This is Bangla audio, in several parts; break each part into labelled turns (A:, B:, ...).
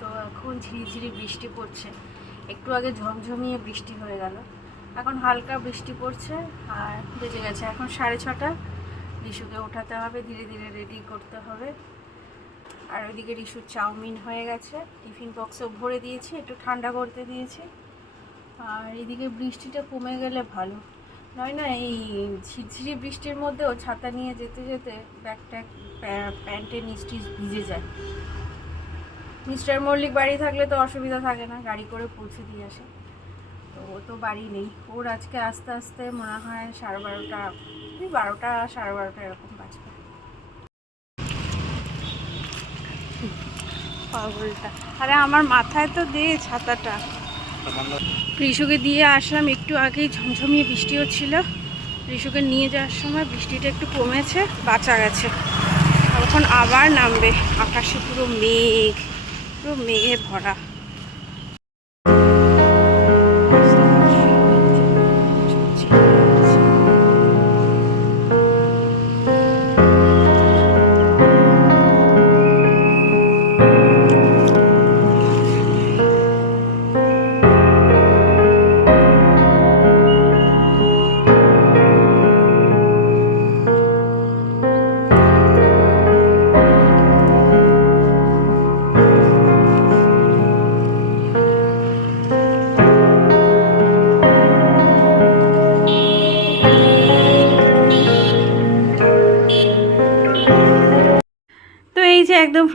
A: তো এখন ঝিরিঝিরি বৃষ্টি পড়ছে। একটু আগে ঝমঝমিয়ে বৃষ্টি হয়ে গেল। এখন হালকা বৃষ্টি পড়ছে আর বেজে গেছে এখন সাড়ে ছটা। রিশুকে ওঠাতে হবে, ধীরে ধীরে রেডি করতে হবে। আর ওইদিকে রিশুর চাউমিন হয়ে গেছে। টিফিন বক্সেও ভরে দিয়েছি, একটু ঠান্ডা করতে দিয়েছি। আর এদিকে বৃষ্টিটা কমে গেলে ভালো। নয় না, এই ঝিরঝিরি বৃষ্টির মধ্যেও ছাতা নিয়ে যেতে যেতে ব্যাগটা প্যান্টের নিচটিস ভিজে যায়। মিস্টার মল্লিক বাড়ি থাকলে তো অসুবিধা থাকে না, গাড়ি করে পৌঁছে দিয়ে আসে। তো ও তো বাড়ি নেই। ওর আজকে আস্তে আস্তে মনে হয় সাড়ে বারোটা ওই বারোটা, সাড়ে বারোটা এরকম বাজবে। আরে আমার মাথায় তো দে ছাতাটা। ঋষুকে দিয়ে আসলাম একটু আগেই, ঝমঝমিয়ে বৃষ্টি হচ্ছিল ঋষুকে নিয়ে যাওয়ার সময় বৃষ্টিটা একটু কমেছে, বাঁচা গেছে। এখন আবার নামবে। আকাশে পুরো মেঘ। পুরো মেঘে ভরা।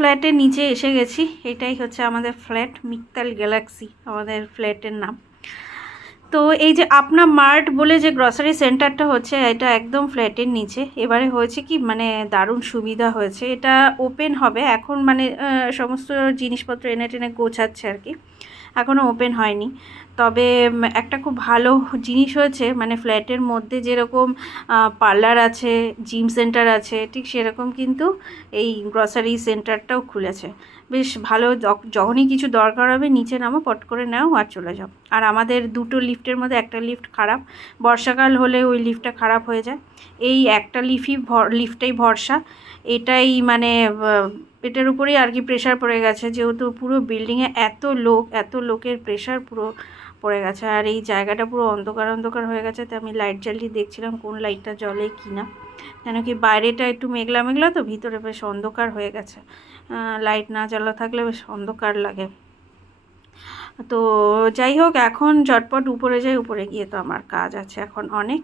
A: ফ্ল্যাটের নিচে এসে গেছি। এটাই হচ্ছে আমাদের ফ্ল্যাট মিত্তাল গ্যালাক্সি, আমাদের ফ্ল্যাটের নাম। তো এই যে আপনা মার্ট বলে যে গ্রসারি সেন্টারটা হচ্ছে, এটা একদম ফ্ল্যাটের নিচে। এবারে হয়েছে কি মানে দারুণ সুবিধা হয়েছে। এটা ওপেন হবে। এখন মানে সমস্ত জিনিসপত্র এনে টেনে গোছাচ্ছে আর কি। এখনও ওপেন হয়নি। তবে একটা খুব ভালো জিনিস হয়েছে মানে ফ্ল্যাটের মধ্যে যেরকম পার্লার আছে, জিম সেন্টার আছে, ঠিক সেরকম কিন্তু এই গ্রসারি সেন্টারটাও খুলেছে। বেশ ভালো যখনই কিছু দরকার হবে নিচে নামো, পট করে নাও আর চলে যাও। আর আমাদের দুটো লিফটের মধ্যে একটা লিফট খারাপ, বর্ষাকাল হলে ওই লিফটটা খারাপ হয়ে যায়। এই একটা লিফটই ভর, লিফটাই ভরসা। এটাই মানে এটার উপরেই আর কি প্রেশার পড়ে গেছে, যেহেতু পুরো বিল্ডিংয়ে এত লোক, এত লোকের প্রেশার পুরো পড়ে গেছে। আর এই জায়গাটা পুরো অন্ধকার অন্ধকার হয়ে গেছে তো আমি লাইট জ্বালিয়ে দেখছিলাম কোন লাইটটা জ্বলে কি না কেন কি বাইরেটা একটু মেঘলা মেঘলা তো, ভিতরে বেশ অন্ধকার হয়ে গেছে। লাইট না জ্বালা থাকলে বেশ অন্ধকার লাগে। তো যাই হোক, এখন ঝটপট উপরে যাই, উপরে গিয়ে তো আমার কাজ আছে। এখন অনেক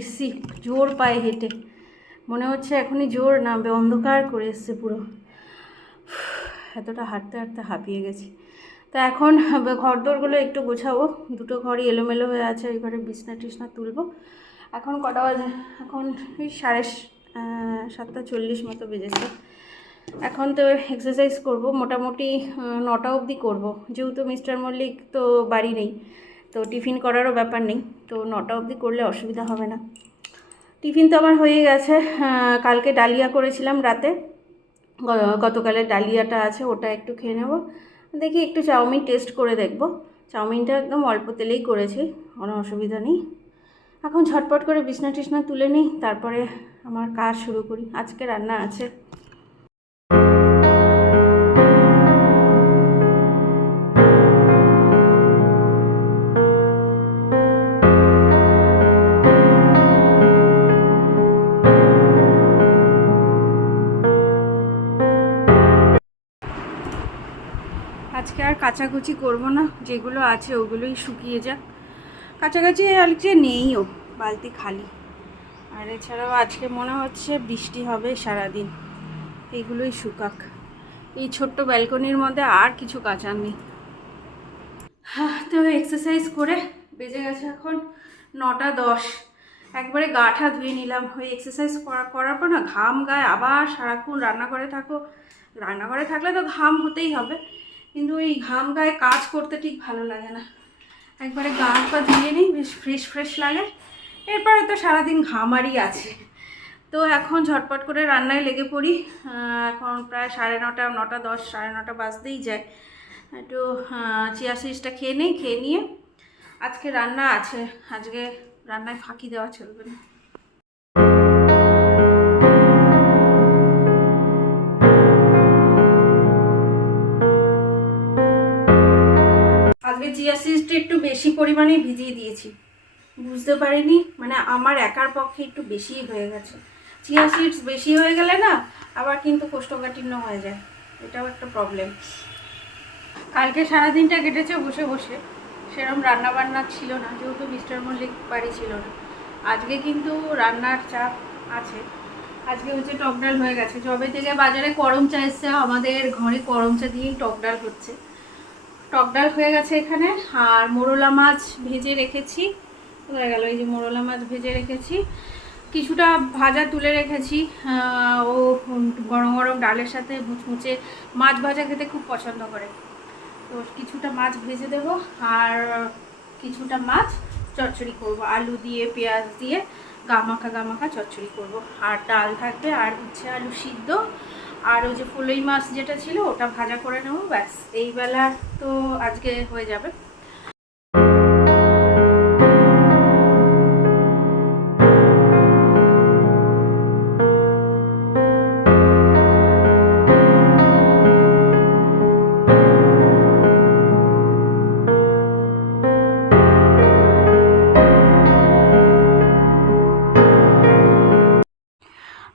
A: এসছি জোর পায়ে হেঁটে। মনে হচ্ছে এখনই জোর নামবে, অন্ধকার করে এসছে পুরো। এতটা হাঁটতে হাঁটতে হাঁপিয়ে গেছি। তা এখন ঘর দোরগুলো একটু গোছাবো। দুটো ঘরই এলোমেলো হয়ে আছে, ওই ঘরে বিছনা টিছনা তুলবো। এখন কটা বাজে? এখন ওই সাড়ে সাতটা চল্লিশ মতো বেজেছে। এখন তো এক্সারসাইজ করব, মোটামুটি নটা অবধি করব। যেহেতু মিস্টার মল্লিক তো বাড়ি নেই। তো টিফিন করারও ব্যাপার নেই। তো নটা অবধি করলে অসুবিধা হবে না। টিফিন তো আমার হয়ে গেছে। কালকে ডালিয়া করেছিলাম রাতে। গতকালের ডালিয়াটা আছে, ওটা একটু খেয়ে নেব। দেখি একটু চাউমিন টেস্ট করে দেখব। চাউমিনটা একদম অল্প তেলেই করেছি, কোনো অসুবিধা নেই। এখন ঝটপট করে বিছনা টিছনা তুলে নিই, তারপরে আমার কাজ শুরু করি। আজকে রান্না আছে। কাচাকুচি করব না যেগুলো আছে ওগুলোই শুকিয়ে যাক। কাছাকাছি আর যে নেইও বালতি খালি। আর এছাড়াও আজকে মনে হচ্ছে বৃষ্টি হবে সারাদিন এইগুলোই শুকাক। এই ছোট্ট ব্যালকনির মধ্যে আর কিছু কাঁচার নেই। হ্যাঁ, তো এক্সারসাইজ করে বেজে গেছে এখন নটা দশ। একবারে গাঠা ধুয়ে নিলাম। ওই এক্সারসাইজ করা করার পর না ঘাম গায়ে আবার সারাক্ষণ রান্নাঘরে থাকো। রান্নাঘরে থাকলে তো ঘাম হতেই হবে। কিন্তু ওই ঘাম গায়ে কাজ করতে ঠিক ভালো লাগে না। একবারে গা পা ধুয়ে নিই, বেশ ফ্রেশ ফ্রেশ লাগে। এরপরে তো সারাদিন ঘামারই আছে। তো এখন ঝটপট করে রান্নায় লেগে পড়ি। এখন প্রায় সাড়ে নটা নটা দশ, সাড়ে নটা বাজতেই যায়। একটু চিয়া সিডসটা খেয়ে নিই, খেয়ে নিয়ে আজকে রান্না আছে। আজকে রান্নায় ফাঁকি দেওয়া চলবে না। আজকে চিয়া সিডসটা একটু বেশি পরিমাণে ভিজিয়ে দিয়েছি। বুঝতে পারিনি মানে আমার একার পক্ষে একটু বেশিই হয়ে গেছে। চিয়া সিডস বেশি হয়ে গেলে না, আবার কিন্তু কোষ্ঠকাঠিন্য হয়ে যায়। এটাও একটা প্রবলেম কালকে সারাদিনটা কেটেছে বসে বসে। সেরকম রান্না বান্না ছিল না, যেহেতু মিস্টার মল্লিক বাড়ি ছিল না। আজকে কিন্তু রান্নার চাপ আছে। আজকে হচ্ছে টক ডাল হয়ে গেছে। যবে থেকে বাজারে করম চা এসছে, আমাদের ঘরে করম চা দিয়েই টক ডাল হচ্ছে। টক ডাল হয়ে গেছে এখানে, আর মোরলা মাছ ভেজে রেখেছি। হয়ে গেল? এই যে মোরলা মাছ ভেজে রেখেছি। কিছুটা ভাজা তুলে রেখেছি। ও গরম গরম ডালের সাথে মুচমুচে মাছ ভাজা খেতে খুব পছন্দ করে। তো কিছুটা মাছ ভেজে দেবো, আর কিছুটা মাছ চচ্চড়ি করব। আলু দিয়ে, পেঁয়াজ দিয়ে গামাখা গামাখা চচ্চড়ি করব। আর ডাল থাকবে, আর উচ্ছে আলু সিদ্ধ। আর ওই যে ফুলই মাছ যেটা ছিল, ওটা ভাজা করে নেব, ব্যাস। এই বেলা তো আজকে হয়ে যাবে।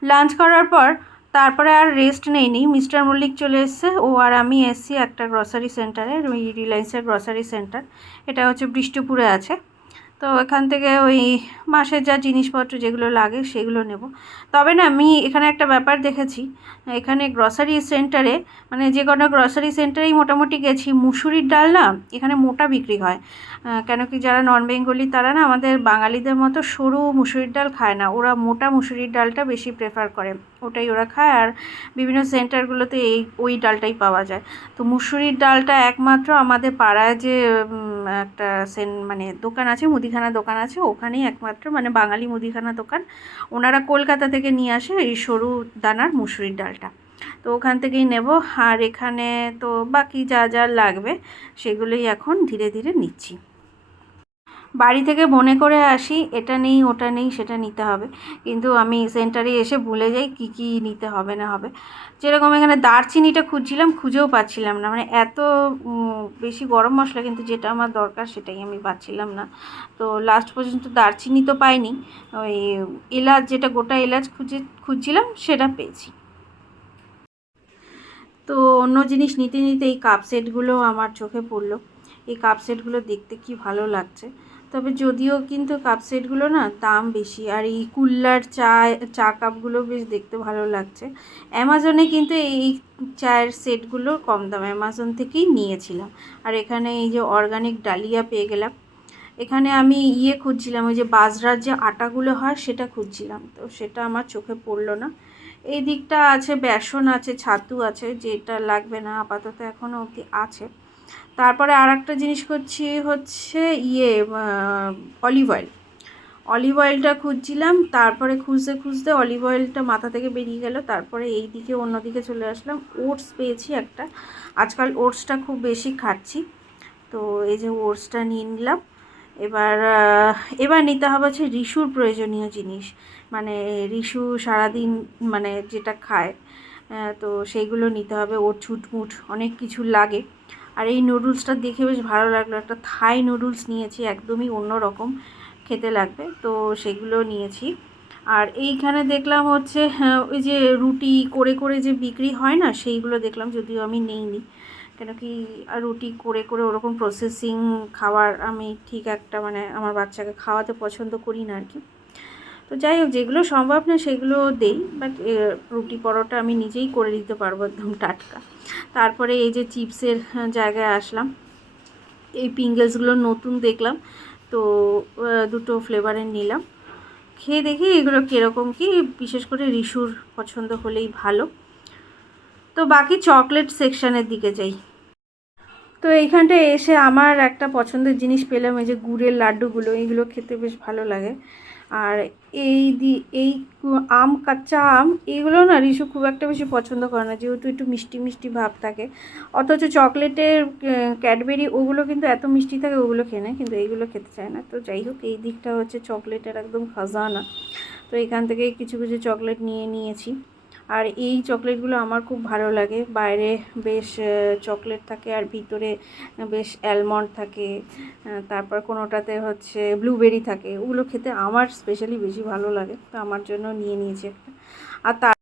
A: লাঞ্চ করার পর তারপরে আর রেস্ট নেইনি মিস্টার মল্লিক চলে এসছে। ও আর আমি এসছি একটা গ্রসারি সেন্টারে রিলায়েন্সের গ্রসারি সেন্টার এটা হচ্ছে বৃষ্টিপুরে আছে। তো এখান থেকে ওই মাসের যা জিনিসপত্র যেগুলো লাগে সেগুলো নেব। তবে না, আমি এখানে একটা ব্যাপার দেখেছি, এখানে গ্রসারি সেন্টারে মানে যে কোনো গ্রসারি সেন্টারেই মোটামুটি গেছি, মুসুরির ডাল না এখানে মোটা বিক্রি হয়। কেন কি যারা নন বেঙ্গলি তারা না আমাদের বাঙালিদের মতো সরু মুসুরির ডাল খায় না, ওরা মোটা মুসুরির ডালটা বেশি প্রেফার করে, ওটাই ওরা খায়। আর বিভিন্ন সেন্টারগুলোতে এই, ওই ডালটাই পাওয়া যায়। তো মুসুরির ডালটা একমাত্র আমাদের পাড়ায় যে একটা সেন মানে দোকান আছে মুদিখানা দোকান আছে, ওখানেই একমাত্র মানে বাঙালি মুদিখানা দোকান। ওনারা কলকাতা থেকে নিয়ে আসে এই সরু দানার মুসুরির ডালটা। তো ওখান থেকেই নেব, আর এখানে তো বাকি যা যা লাগবে, সেগুলোই এখন ধীরে ধীরে নিচ্ছি। বাড়ি থেকে মনে করে আসি, এটা নেই, ওটা নেই, সেটা নিতে হবে। কিন্তু আমি সেন্টারে এসে ভুলে যাই কি কি নিতে হবে না হবে। যেরকম এখানে দারচিনিটা খুঁজছিলাম, খুঁজেও পাচ্ছিলাম না। মানে এত বেশি গরম মশলা কিন্তু যেটা আমার দরকার সেটাই আমি পাচ্ছিলাম না। তো লাস্ট পর্যন্ত দারচিনি তো পাইনি। ওই এলাচ, যেটা গোটা এলাচ খুঁজে, খুঁজছিলাম, সেটা পেয়েছি। তো অন্য জিনিস নিতে নিতে এই কাপ সেটগুলো আমার চোখে পড়ল। এই কাপ সেটগুলো দেখতে কি ভালো লাগছে। তবে যদিও কিন্তু কাপ সেটগুলো না দাম বেশি। আর এই কুল্লার চা চা কাপগুলো বেশ দেখতে ভালো লাগছে। অ্যামাজনে কিন্তু এই চায়ের সেটগুলো কম দাম অ্যামাজন থেকেই নিয়েছিলাম। আর এখানে এই যে অর্গানিক ডালিয়া পেয়ে গেলাম। এখানে আমি ইয়ে খুঁজছিলাম, ওই যে বাজরার যে আটাগুলো হয় সেটা খুঁজছিলাম। তো সেটা আমার চোখে পড়ল না। এই দিকটা আছে, বেসন আছে, ছাতু আছে, যেটা লাগবে না, আপাতত এখনও অবধি আছে। তারপরে আর একটা জিনিস করছি হচ্ছে ইয়ে অলিভ অয়েল অলিভ অয়েলটা খুঁজছিলাম, তারপরে খুঁজতে খুঁজতে অলিভ অয়েলটা মাথা থেকে বেরিয়ে গেল, তারপরে এই দিকে অন্যদিকে চলে আসলাম। ওটস পেয়েছি একটা। আজকাল ওটসটা খুব বেশি খাচ্ছি। তো এই যে ওটসটা নিয়ে নিলাম। এবার এবার নিতে হবে হচ্ছে রিশুর প্রয়োজনীয় জিনিস। মানে রিশু সারাদিন মানে যেটা খায় তো সেইগুলো নিতে হবে। ওর ছুটমুট অনেক কিছু লাগে। আর এই নুডলসটা দেখে বেশ ভালো লাগল। একটা থাই নুডলস নিয়েছি একদমই অন্য রকম খেতে লাগবে। তো সেগুলো নিয়েছি। আর এইখানে দেখলাম হচ্ছে হ্যাঁ, ওই যে রুটি করে করে যে বিক্রি হয় না সেইগুলো দেখলাম যদিও আমি নেইনি। কেন কি আর রুটি করে করে ওরকম প্রসেসিং খাবার আমি ঠিক একটা মানে আমার বাচ্চাকে খাওয়াতে পছন্দ করি না আর কি। তো যাই হোক, যেগুলো সম্ভব না সেগুলো দেই বাট রুটি পরোটা আমি নিজেই করে দিতে পারব একদম টাটকা। তারপরে এই যে চিপসের জায়গায় আসলাম, এই পিঙ্গলসগুলো নতুন দেখলাম, তো দুটো ফ্লেভারের নিলাম। খেয়ে দেখি এগুলো কীরকম কি, বিশেষ করে রিশুর পছন্দ হলেই ভালো। তো বাকি চকলেট সেকশানের দিকে যাই। তো এইখানটায় এসে আমার একটা পছন্দের জিনিস পেলাম, এই যে গুড়ের লাড্ডুগুলো, এইগুলো খেতে বেশ ভালো লাগে। আর এই দি, এই আম, কাঁচা আম এইগুলো না রিশু খুব একটা বেশি পছন্দ করে না, যেহেতু একটু মিষ্টি মিষ্টি ভাব থাকে। অথচ চকলেটের ক্যাডবেরি ওগুলো কিন্তু এত মিষ্টি থাকে, ওগুলো খেয়ে নেয়, কিন্তু এইগুলো খেতে চায় না। তো যাই হোক, এই দিকটা হচ্ছে চকলেটের একদম খাজানা। তো এখান থেকে কিছু কিছু চকলেট নিয়ে নিয়েছি। আর এই চকলেটগুলো আমার খুব ভালো লাগে। বাইরে বেশ চকলেট থাকে আর ভিতরে বেশ অ্যালমন্ড থাকে। তারপর কোনোটাতে হচ্ছে ব্লুবেরি থাকে। ওগুলো খেতে আমার স্পেশালি বেশি ভালো লাগে। তো আমার জন্য নিয়ে নিয়েছি একটা। আর তার,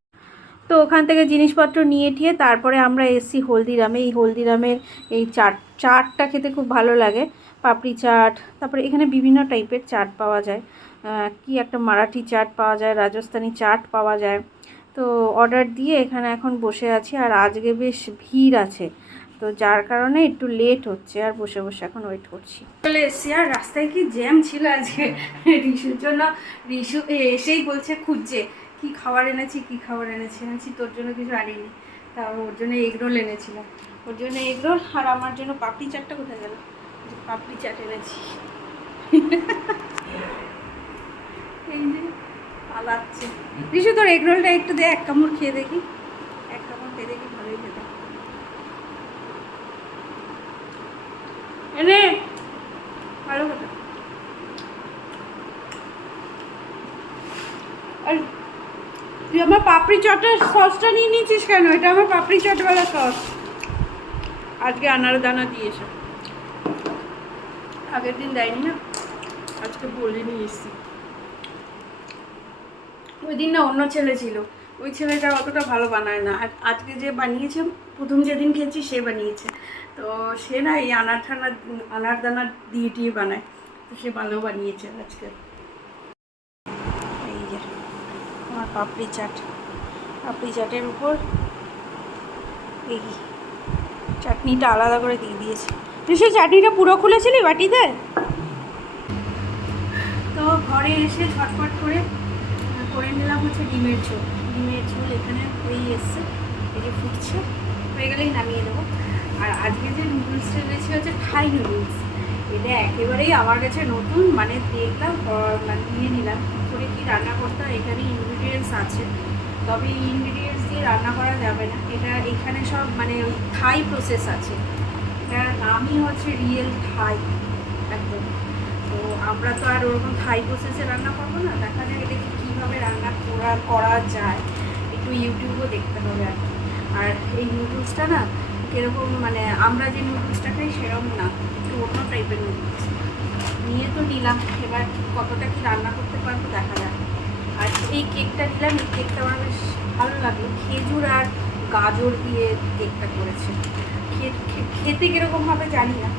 A: তো ওখান থেকে জিনিসপত্র নিয়ে টিয়ে তারপরে আমরা এসছি হলদিরামে। এই হলদিরামের এই চাট, চাটটা খেতে খুব ভালো লাগে। পাপড়ি চাট, তারপরে এখানে বিভিন্ন টাইপের চাট পাওয়া যায়। কি একটা মারাঠি চাট পাওয়া যায়, রাজস্থানি চাট পাওয়া যায়। তো অর্ডার দিয়ে এখানে এখন বসে আছি আর আজকে বেশ ভিড় আছে। তো যার কারণে একটু লেট হচ্ছে আর বসে বসে এখন ওয়েট করছি। চলে এসছি। আর রাস্তায় কি জ্যাম ছিল আজকে? রিসুর জন্য রিসু এসেই বলছে, খুঁজছে। কি খাবার এনেছি, কি খাবার এনেছি? এনেছি তোর জন্য কিছু আনিনি। তা ওর জন্য এগরোল এনেছিলাম। ওর জন্য এগরোল আর আমার জন্য পাপড়ি চাটটা কোথায় গেল? পাপড়ি চাট এনেছি। এই যে পালাচ্ছে। তোর এগরোলটা একটু দে এক কামড় খেয়ে দেখি। এক কামড় খেয়ে দেখি ভালোই খেতে। এনে। ভালো আর তুই আমার পাপড়ি চটের সসটা নিয়ে নিয়েছিস কেন? এটা আমার পাপড়ি চটওয়ালা সস। আজকে আনার দানা দিয়েছে আগের দিন দেয়নি না? আজকে বলে নিয়ে এসছি। ওই দিন না অন্য ছেলে ছিল। ওই ছেলেটা অতটা ভালো বানায় না। আর আজকে যে বানিয়েছে, প্রথম যেদিন খেয়েছি সে বানিয়েছে। তো সে না এই আনার ঠানা আনার দানা দিয়ে টিয়ে বানায়। তো সে ভালো বানিয়েছে আজকে। এই যে, আমার পাপড়ি চাট। পাপড়ি চাটের উপর এই চাটনিটা আলাদা করে দিয়ে দিয়েছে। তুই সেই চাটনিটা পুরো খুলেছিলি বাটিতে? তো ঘরে এসে ছটফট করে করে নিলাম হচ্ছে ডিমের ঝোল। ডিমের ঝোল এখানে হয়েই এসছে। এই যে ফুটছে, হয়ে গেলেই নামিয়ে দেবো আর আজকে যে নুডলসটা এনেছি হচ্ছে থাই নুডলস এটা একেবারেই আমার কাছে নতুন মানে দেখলাম মানে নিয়ে নিলাম। কী করে কী রান্না করতে হয়, এখানে ইনগ্রিডিয়েন্টস আছে। তবে এই ইনগ্রিডিয়েন্টস দিয়ে রান্না করা যাবে না। এটা এখানে সব মানে ওই থাই প্রসেস আছে। এটার নামই হচ্ছে রিয়েল থাই একদম। তো আমরা তো আর ওরকম থাই প্রসেসে রান্না করব না। দেখা যাক, এটা কীভাবে রান্না করা করা যায়, একটু ইউটিউবও দেখতে হবে আর কি। আর এই নুডলসটা না, কীরকম মানে আমরা যে নুডলসটা খাই সেরকম না, একটু অন্য টাইপের নুডলস নিয়ে তো নিলাম, এবার কতটা কি রান্না করতে পারব দেখা যাক। আর এই কেকটা নিলাম, এই কেকটা আমার বেশ ভালো লাগল। খেজুর আর গাজর দিয়ে কেকটা করেছে। খেতে কীরকম হবে জানি না।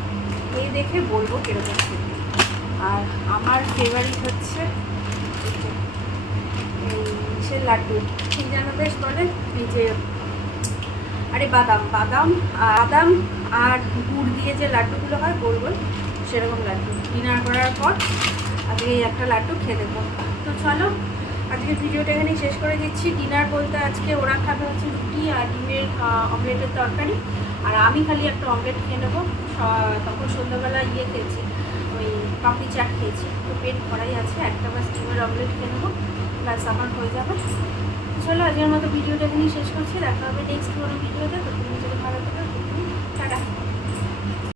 A: এই দেখে বলব কীরকম খেতে। আর আমার ফেভারিট হচ্ছে সে লাড্ডু। ঠিক যেন বেশ বলে, এই যে, আরে বাদাম বাদাম বাদাম আর গুড় দিয়ে যে লাড্ডুগুলো হয়, গোল গোল, সেরকম লাড্ডু। ডিনার করার পর আজকে এই একটা লাড্ডু খেয়ে দেবো তো চলো আজকে ভিডিওটা এখানেই শেষ করে দিচ্ছি। ডিনার বলতে আজকে ওরা খাবে হচ্ছে রুটি আর ডিমের অমলেটের তরকারি। আর আমি খালি একটা অমলেট খেয়ে নেব। তখন সন্ধ্যাবেলা ইয়ে খেয়েছি, ওই পাপড়ি চাট খেয়েছি। তো পেট ভরাই আছে, একটা বাস ডিমের অমলেট খেয়ে নেব। ব্যাস, আমার হয়ে যাবে। চলো, আজকের মতো ভিডিওটা এখানেই শেষ করছি। দেখা হবে নেক্সট কোনো ভিডিওতে। তো তুমি যদি ভালো থাকো টাটা।